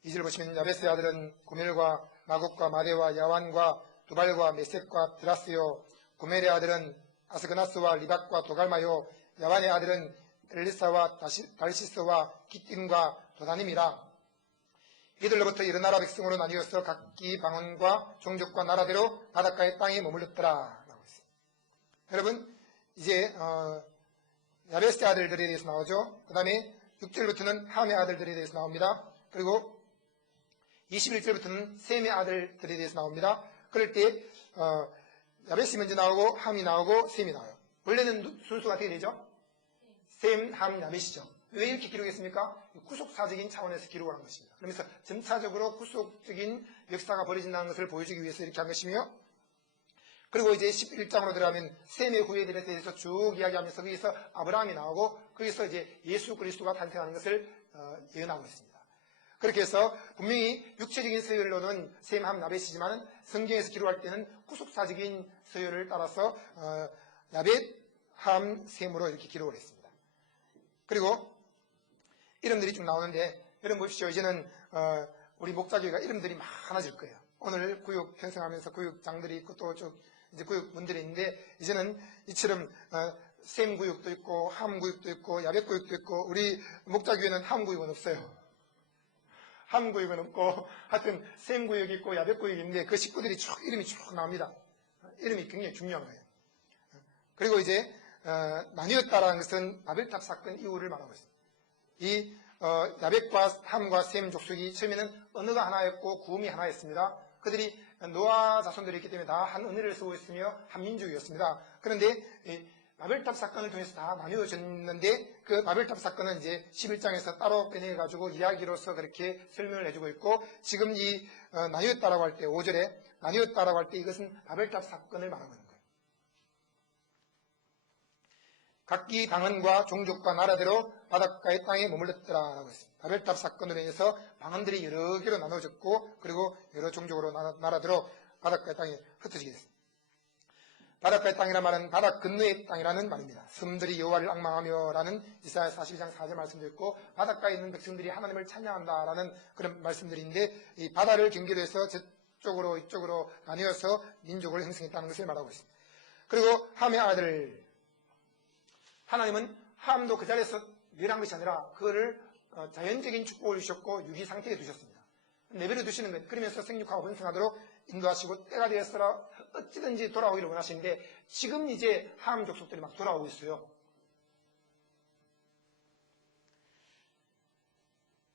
이절 보시면 야벳의 아들은 고멜과 마곡과 마대와 야완과 두발과 메섹과 드라스요 고멜의 아들은 아스그나스와 리박과 도갈마요 야완의 아들은 엘리사와 달시스와 기띔과 도다님이라. 이들로부터 여러 나라 백성으로 나뉘어서 각기 방언과 종족과 나라대로 바닷가의 땅에 머물렀더라 라고 했어요. 여러분 이제 야벳의 아들들에 대해서 나오죠. 그 다음에 6절부터는 함의 아들들에 대해서 나옵니다. 그리고 21절부터는 셈의 아들들에 대해서 나옵니다. 그럴 때 야벳이 먼저 나오고 함이 나오고 셈이 나와요. 원래는 순서가 어떻게 되죠? 셈, 함, 야벳이죠. 왜 이렇게 기록했습니까? 구속사적인 차원에서 기록을 한 것입니다. 그러면서 점차적으로 구속적인 역사가 벌어진다는 것을 보여주기 위해서 이렇게 한 것이며 그리고 이제 11장으로 들어가면 셈의 후예들에 대해서 쭉 이야기하면서 거기서 아브라함이 나오고 거기서 이제 예수 그리스도가 탄생하는 것을 예언하고 있습니다. 그렇게 해서 분명히 육체적인 서열로는 셈, 함, 야벳이지만 성경에서 기록할 때는 구속사적인 서열을 따라서 야벳, 함, 셈으로 이렇게 기록을 했습니다. 그리고 이름들이 쭉 나오는데 여러분 보십시오. 이제는 우리 목자교회가 이름들이 많아질 거예요. 오늘 구역 편성하면서 구역장들이 있고 또 쭉 이제 구역문들이 있는데, 이제는 이처럼 셈 구역도 있고 함 구역도 있고 야벳 구역도 있고, 우리 목자교회는 함 구역은 없어요. 함 구역은 없고, 하여튼 셈 구역이 있고 야벳 구역이 있는데 그 식구들이 쭉 이름이 쭉 나옵니다. 이름이 굉장히 중요한 거예요. 그리고 이제 나뉘었다라는 것은 바벨탑 사건 이후를 말하고 있습니다. 이 야벳과 함과 셈 족속이 처음에는 언어가 하나였고 구음이 하나였습니다. 그들이 노아 자손들이 있기 때문에 다 한 언어를 쓰고 있으며 한 민족이었습니다. 그런데 바벨탑 사건을 통해서 다 나뉘어졌는데, 그 바벨탑 사건은 이제 11장에서 따로 빼내가지고 이야기로서 그렇게 설명을 해주고 있고, 지금 이 나뉘었다라고 할 때, 5절에 나뉘었다라고 할 때 이것은 바벨탑 사건을 말하고 있는 거예요. 각기 방언과 종족과 나라대로 바닷가의 땅에 머물렀더라라고 했습니다. 바벨탑 사건으로 인해서 방언들이 여러 개로 나눠졌고, 그리고 여러 종족으로 나라대로 바닷가의 땅에 흩어지게 됐습니다. 바닷가의 땅이라는 말은 바다 건너의 땅이라는 말입니다. 섬들이 여호와를 앙망하며라는 이사야 42장 4절 말씀도 있고, 바닷가에 있는 백성들이 하나님을 찬양한다라는 그런 말씀들인데, 이 바다를 경계로 해서 저쪽으로 이쪽으로 나뉘어서 민족을 형성했다는 것을 말하고 있습니다. 그리고 함의 아들, 하나님은 함도 그 자리에서 멸한 것이 아니라 그거를 자연적인 축복을 주셨고 유기 상태에 두셨습니다. 내버려 두시는 거예요. 그러면서 생육하고 번성하도록 인도하시고, 때가 되었으라 어찌든지 돌아오기를 원하시는데, 지금 이제 함 족속들이 막 돌아오고 있어요.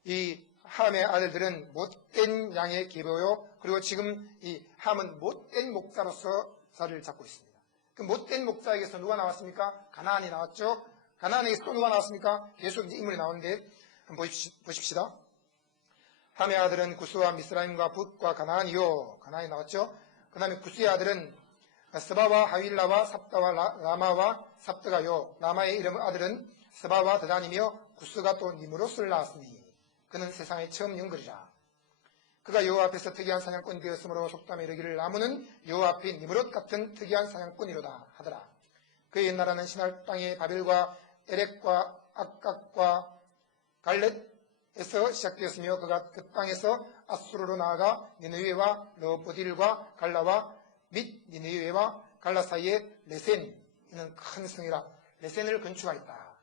이 함의 아들들은 못된 양의 계보요, 그리고 지금 이 함은 못된 목자로서 자리를 잡고 있습니다. 그 못된 목자에게서 누가 나왔습니까? 가나안이 나왔죠. 가나안에게서 또 누가 나왔습니까? 계속 이제 인물이 나오는데 한번 보십시다. 함의 아들은 구스와 미스라임과 붓과 가나안이요. 가나안이 나왔죠. 그 다음에 구스의 아들은 스바와 하윌라와 삽다와 라마와 삽드가요. 라마의 이름 아들은 스바와 드단이며 구스가 또 니므롯을 낳았으니 그는 세상의 처음 영걸이라. 그가 여호와 앞에서 특이한 사냥꾼이 되었으므로 속담에 이르기를 나무는 여호와 앞에 니므롯 같은 특이한 사냥꾼이로다 하더라. 그의 옛나라는 시날 땅의 바벨과 에렉과 악각과 갈렛에서 시작되었으며, 그가 그 땅에서 아수르로 나아가 니느웨와 러보딜과 갈라와 및 니느웨와 갈라 사이에 레센, 이는 큰 성이라 레센을 건축하였다.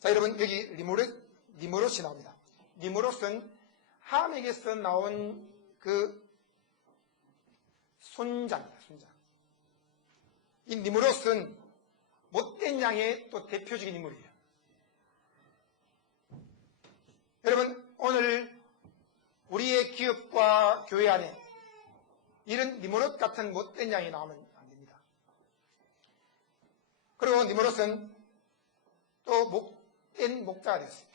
자, 여러분, 여기 니므롯이 나옵니다. 니므롯은 함에게서 나온 그 손자입니다. 손자. 이 니므롯은 못된 양의 또 대표적인 인물이에요. 여러분, 오늘 우리의 기업과 교회 안에 이런 니므롯 같은 못된 양이 나오면 안 됩니다. 그리고 니므롯은 또 못된 목자가 되었어요.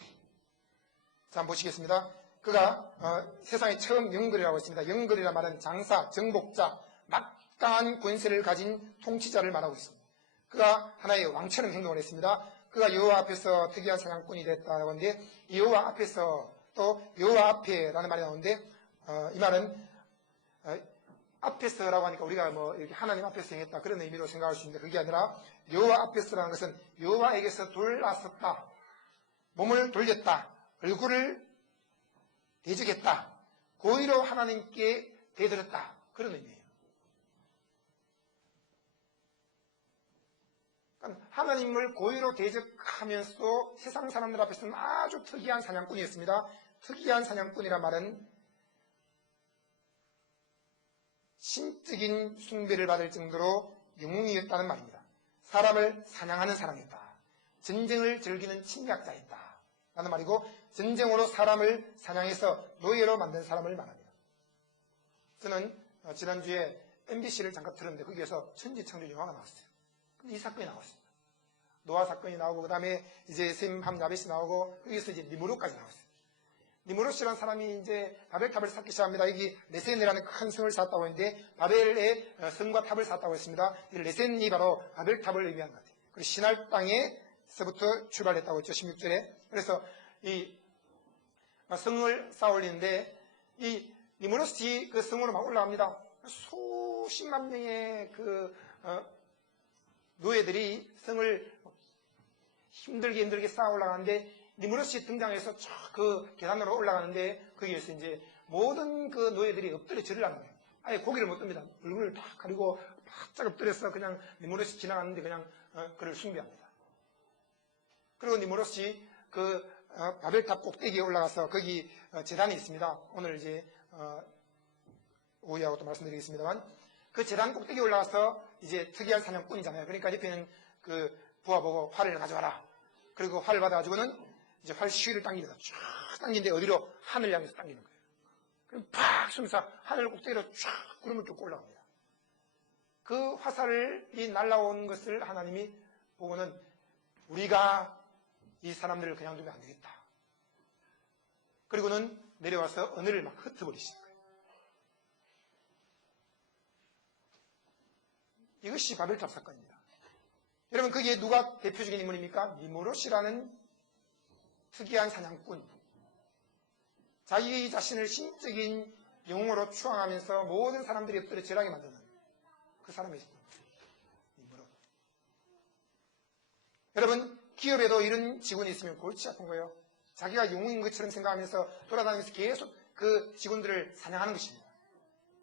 자, 한번 보시겠습니다. 그가 세상에 처음 영걸이라고 했습니다. 영걸이라 말은 장사, 정복자, 막강한 권세를 가진 통치자를 말하고 있습니다. 그가 하나의 왕처럼 행동을 했습니다. 그가 여호와 앞에서 특이한 사냥꾼이 됐다고 하는데, 이 여호와 앞에서 또 여호와 앞에라는 말이 나오는데, 이 말은 앞에서라고 하니까 우리가 뭐 이렇게 하나님 앞에서 행했다 그런 의미로 생각할 수 있는데, 그게 아니라 여호와 앞에서라는 것은 여호와에게서 돌아섰다, 몸을 돌렸다, 얼굴을 대적했다, 고의로 하나님께 대들었다, 그런 의미예요. 그러니까 하나님을 고의로 대적하면서 세상 사람들 앞에서는 아주 특이한 사냥꾼이었습니다. 특이한 사냥꾼이란 말은 신적인 숭배를 받을 정도로 영웅이었다는 말입니다. 사람을 사냥하는 사람이었다. 전쟁을 즐기는 침략자였다 라는 말이고, 전쟁으로 사람을 사냥해서 노예로 만든 사람을 말합니다. 저는 지난주에 MBC를 잠깐 들었는데 거기에서 천지창조 영화가 나왔어요. 근데 이 사건이 나왔습니다. 노아 사건이 나오고, 그 다음에 이제 셈, 함, 야벳이 나오고, 거기서 이제 니므롯까지 나왔어요. 니므롯이라는 사람이 이제 바벨탑을 쌓기 시작합니다. 여기 레센이라는 큰 성을 쌓았다고 했는데, 바벨의 성과 탑을 쌓았다고 했습니다. 이 레센이 바로 바벨탑을 의미하는 것 같아요. 그리고 시날 땅에서부터 출발했다고 했죠. 16절에. 그래서 이 성을 쌓아 올리는데, 이 니므롯이 그 성으로 막 올라갑니다. 수십만 명의 그 노예들이 성을 힘들게 쌓아 올라가는데, 니므롯이 등장해서 그 계단으로 올라가는데, 거기에서 이제 모든 그 노예들이 엎드려 절을 하는 거예요. 아예 고개를 못 듭니다. 얼굴을 다 가리고 바짝 엎드려서 그냥 니무롯이 지나갔는데 그냥 그를 숭배합니다. 그리고 니무롯이 그 바벨탑 꼭대기에 올라가서 거기 제단이 있습니다. 오늘 이제 오후하고 또 말씀드리겠습니다만 그 제단 꼭대기에 올라가서 이제 특이한 사냥꾼이잖아요. 그러니까 옆에는 그 부하 보고 활을 가져와라. 그리고 활을 받아가지고는 이제 활 시위를 당깁니다. 쫙 당기는데 어디로? 하늘 향해서 당기는 거예요. 그럼 팍 쏘면서 하늘 꼭대기로 쫙 구름을 뚫고 올라옵니다. 그 화살이 날아온 것을 하나님이 보고는 우리가 이 사람들을 그냥 두면 안 되겠다. 그리고는 내려와서 언어를 막 흩어버리시는 거예요. 이것이 바벨탑 사건입니다. 여러분 거기에 누가 대표적인 인물입니까? 니무롯이라는 특이한 사냥꾼. 자기 자신을 신적인 영웅으로 추앙하면서 모든 사람들이 엎드려 절하게 만드는 그 사람이 있습니다. 니무롯. 여러분 기업에도 이런 직원이 있으면 골치 아픈 거예요. 자기가 영웅인 것처럼 생각하면서 돌아다니면서 계속 그 직원들을 사냥하는 것입니다.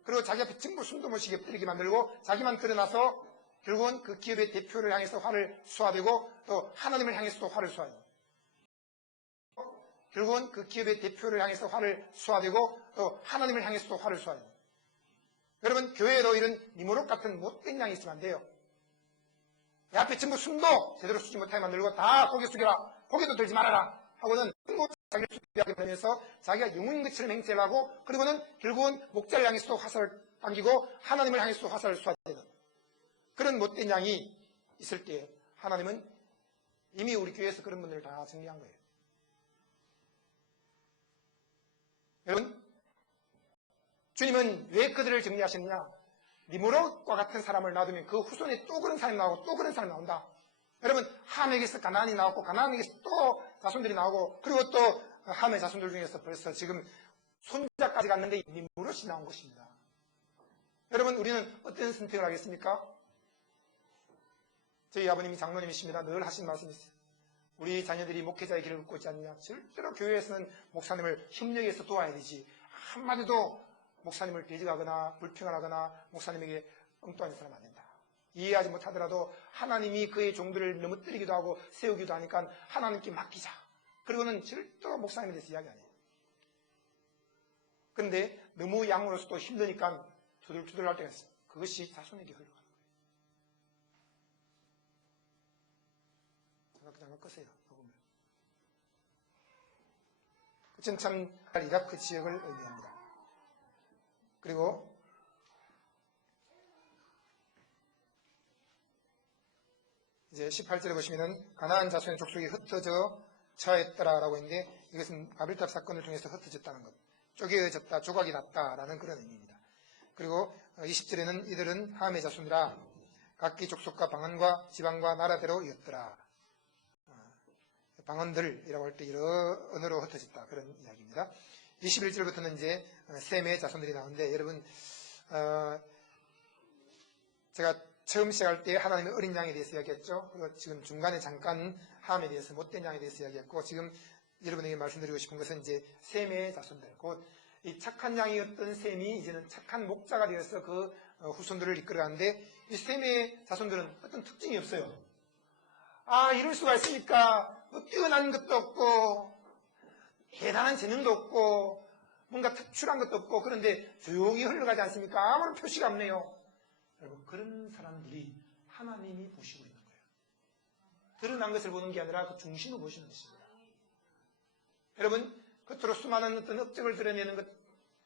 그리고 자기 앞에 전부 숨도 못 쉬게 엎드리게 만들고 자기만 드러나서 결국은 그 기업의 대표를 향해서 화를 쏘아대고 또 하나님을 향해서도 화를 쏘아요. 결국은 그 기업의 대표를 향해서 화를 쏘아대고 또 하나님을 향해서도 화를 쏘아요. 여러분 교회에도 이런 니무롯 같은 못된 양이 있으면 안 돼요. 내 앞에 전부 숨도 제대로 쉬지 못하게 만들고 다 고개 숙여라. 고개도 들지 말아라. 하고는 자기를 숙여하게 되면서 자기가 영웅인 것처럼 행세를 하고 그리고는 결국은 목자를 향해서도 화살을 당기고 하나님을 향해서도 화살을 쏘아대는 그런 못된 양이 있을 때 하나님은 이미 우리 교회에서 그런 분들을 다 정리한 거예요. 여러분 주님은 왜 그들을 정리하셨느냐? 니무롯과 같은 사람을 놔두면 그 후손에 또 그런 사람이 나오고 또 그런 사람이 나온다. 여러분 함에게서 가나안이 나왔고 가나안에게서 또 자손들이 나오고 그리고 또 함의 자손들 중에서 벌써 지금 손자까지 갔는데 니무롯이 나온 것입니다. 여러분 우리는 어떤 선택을 하겠습니까? 저희 아버님이 장로님이십니다. 늘 하시는 말씀이 있어요. 우리 자녀들이 목회자의 길을 걷고 있지 않느냐. 절대로 교회에서는 목사님을 협력해서 도와야 되지. 한마디도 목사님을 배제하거나 불평하거나 목사님에게 엉뚱한 짓을 하면 안 된다. 이해하지 못하더라도 하나님이 그의 종들을 넘어뜨리기도 하고 세우기도 하니까 하나님께 맡기자. 그리고는 절대로 목사님에 대해서 이야기 안 해요. 그런데 너무 양으로서도 힘드니까 투덜투덜 할 때가 있어요. 그것이 자손에게 흘러가는 거예요. 잠깐 끄세요. 녹음을. 그것은 참 이라크 지역을 의미합니다. 그리고 이제 18절에 보시면은 가나안 자손의 족속이 흩어져 처했더라라고 했는데 이것은 바벨탑 사건을 통해서 흩어졌다는 것, 쪼개졌다, 조각이 났다라는 그런 의미입니다. 그리고 20절에는 이들은 함의 자손이라 각기 족속과 방언과 지방과 나라대로 이었더라. 방언들이라고 할 때 여러 언어로 흩어졌다 그런 이야기입니다. 21절부터는 이제 셈의 자손들이 나오는데 여러분 제가 처음 시작할 때 하나님의 어린 양에 대해서 이야기했죠. 그리고 지금 중간에 잠깐 함에 대해서 못된 양에 대해서 이야기했고 지금 여러분에게 말씀드리고 싶은 것은 이제 셈의 자손들 곧 이 착한 양이었던 셈이 이제는 착한 목자가 되어서 그 후손들을 이끌어가는데 이 셈의 자손들은 어떤 특징이 없어요. 아 이럴 수가 있습니까? 뭐 뛰어난 것도 없고 대단한 재능도 없고 뭔가 특출한 것도 없고 그런데 조용히 흘러가지 않습니까? 아무런 표시가 없네요. 여러분 그런 사람들이 하나님이 보시고 있는 거예요. 드러난 것을 보는 게 아니라 그 중심을 보시는 것입니다. 여러분 겉으로 수많은 어떤 업적을 드러내는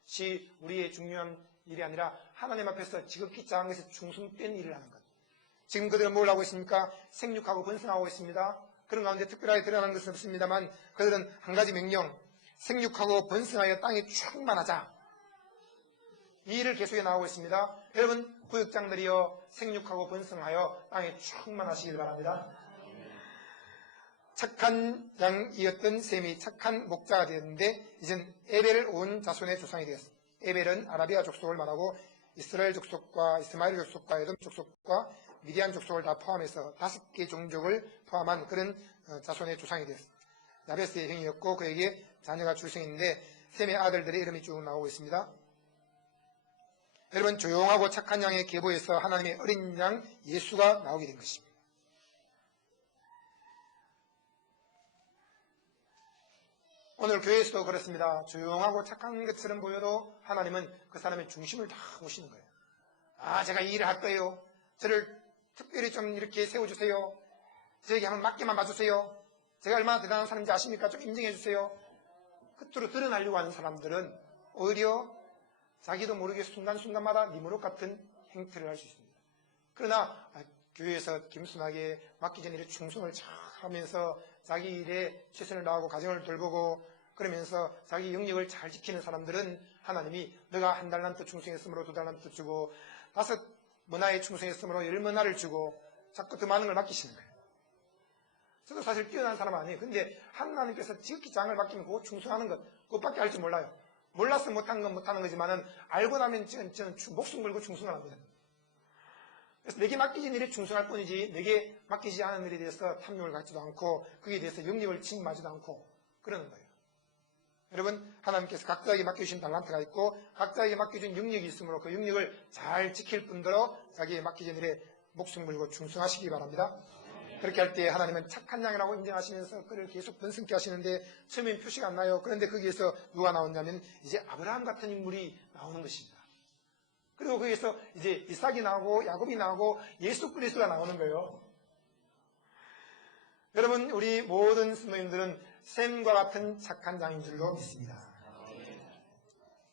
것이 우리의 중요한 일이 아니라 하나님 앞에서 지극히 작은 것에 충성된 일을 하는 것. 지금 그들은 뭘 하고 있습니까? 생육하고 번성하고 있습니다. 그런 가운데 특별하게 드러나는 것은 없습니다만 그들은 한 가지 명령, 생육하고 번성하여 땅에 충만하자. 이 일을 계속해 나오고 있습니다. 여러분 구역장들이여 생육하고 번성하여 땅에 충만하시길 바랍니다. 착한 양이었던 셈이 착한 목자가 되었는데 이젠 에벨을 온 자손의 조상이 되었습니다. 에벨은 아라비아 족속을 말하고 이스라엘 족속과 이스마엘 족속과 에돔 족속과 미디안 족속을 다 포함해서 5개 종족을 포함한 그런 자손의 조상이 되었습니다. 야베스의 형이었고 그에게 자녀가 출생했는데 셈의 아들들의 이름이 쭉 나오고 있습니다. 여러분, 조용하고 착한 양의 계보에서 하나님의 어린 양 예수가 나오게 된 것입니다. 오늘 교회에서도 그렇습니다. 조용하고 착한 것처럼 보여도 하나님은 그 사람의 중심을 다 보시는 거예요. 아, 제가 이 일을 할 거예요. 저를 특별히 좀 이렇게 세워주세요. 저에게 한번 맡기만 봐주세요. 제가 얼마나 대단한 사람인지 아십니까? 좀 인정해 주세요. 끝으로 드러나려고 하는 사람들은 오히려 자기도 모르게 순간순간마다 니무롯 같은 행태를 할 수 있습니다. 그러나 교회에서 겸손하게 맡기 전 일에 충성을 잘 하면서 자기 일에 최선을 다하고 가정을 돌보고 그러면서 자기 영역을 잘 지키는 사람들은 하나님이 너가 1달란트 충성했으므로 2달란트 주고 5 문화에 충성했으므로 10문화를 주고 자꾸 더 많은 걸 맡기시는 거예요. 저도 사실 뛰어난 사람 아니에요. 근데 하나님께서 지극히 장을 맡기면 그거 충성하는 것 그것밖에 할 줄 몰라요. 몰라서 못하는 건 못하는 거지만은 알고 나면 저는 목숨 걸고 충성을 합니다. 그래서 내게 맡기진 일에 충성할 뿐이지 내게 맡기지 않은 일에 대해서 탐욕을 갖지도 않고 거기에 대해서 영역을 침범하지도 않고 그러는 거예요. 여러분, 하나님께서 각자에게 맡겨주신 달란트가 있고 각자에게 맡겨준 영역이 있으므로 그 영역을 잘 지킬 뿐더러 자기에게 맡겨진 일에 목숨 걸고 충성하시기 바랍니다. 그렇게 할 때 하나님은 착한 양이라고 인정하시면서 그를 계속 번성케 하시는데 처음엔 표시가 안 나요. 그런데 거기에서 누가 나오냐면 이제 아브라함 같은 인물이 나오는 것입니다. 그리고 거기에서 이제 이삭이 나오고 야곱이 나오고 예수 그리스도가 나오는 거예요. 여러분, 우리 모든 성도님들은 샘과 같은 착한 양인 줄로 믿습니다.